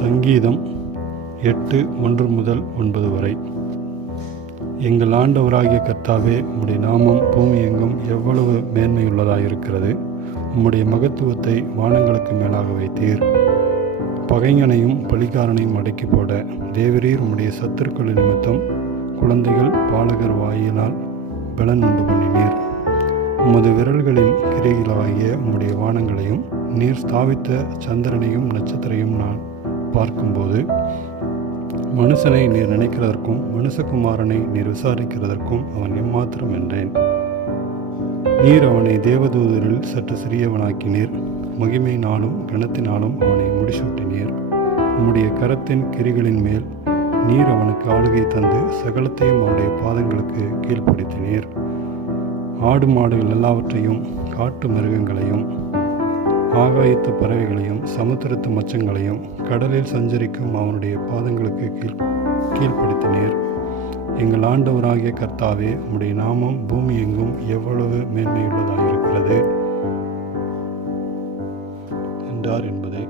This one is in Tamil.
சங்கீதம் எட்டு ஒன்று முதல் ஒன்பது வரை. எங்கள் ஆண்டவராகிய கர்த்தாவே உம்முடைய நாமம் பூமி எங்கும் எவ்வளவு மேன்மையுள்ளதாக இருக்கிறது உம்முடைய மகத்துவத்தை வானங்களுக்கு மேலாக வைத்தீர். பகைஞனையும் பலிகாரனையும் அடக்கி போட தேவரீர் உம்முடைய சத்துருக்கள் நிமித்தம் குழந்தைகள் பாலகர் வாயினால் பலன் உண்டு பண்ணினீர். உமது விரல்களின் கிரைகளாகிய உம்முடைய வானங்களையும் நீர் ஸ்தாபித்த சந்திரனையும் நட்சத்திரையும் நான் பார்க்கும்போது மனுஷனை நீர் நினைக்கிறதற்கும் மனுஷகுமாரனை நீர் விசாரிக்கிறதற்கும் அவன் எம்மாத்திரம் என்றேன். நீர் அவனை தேவதூதரில் சற்று சிறியவனாக்கினீர். மகிமையினாலும் கனத்தினாலும் அவனை முடிசூட்டினீர். உம்முடைய கரத்தின் கிரிகளின் மேல் நீர் அவனுக்கு ஆளுகை தந்து சகலத்தையும் அவனுடைய பாதங்களுக்கு கீழ்ப்படுத்தினீர். ஆடு மாடுகள் எல்லாவற்றையும் காட்டு மிருகங்களையும் ஆகாயத்து பறவைகளையும் சமுத்திரத்து மச்சங்களையும் கடலில் சஞ்சரிக்கும் அவனுடைய பாதங்களுக்கு கீழ் கீழ்ப்படுத்தினீர். எங்கள் ஆண்டவராகிய கர்த்தாவே உம்முடைய நாமம் பூமி எங்கும் எவ்வளவு மேன்மையுள்ளதாக இருக்கிறது என்றார் என்பதை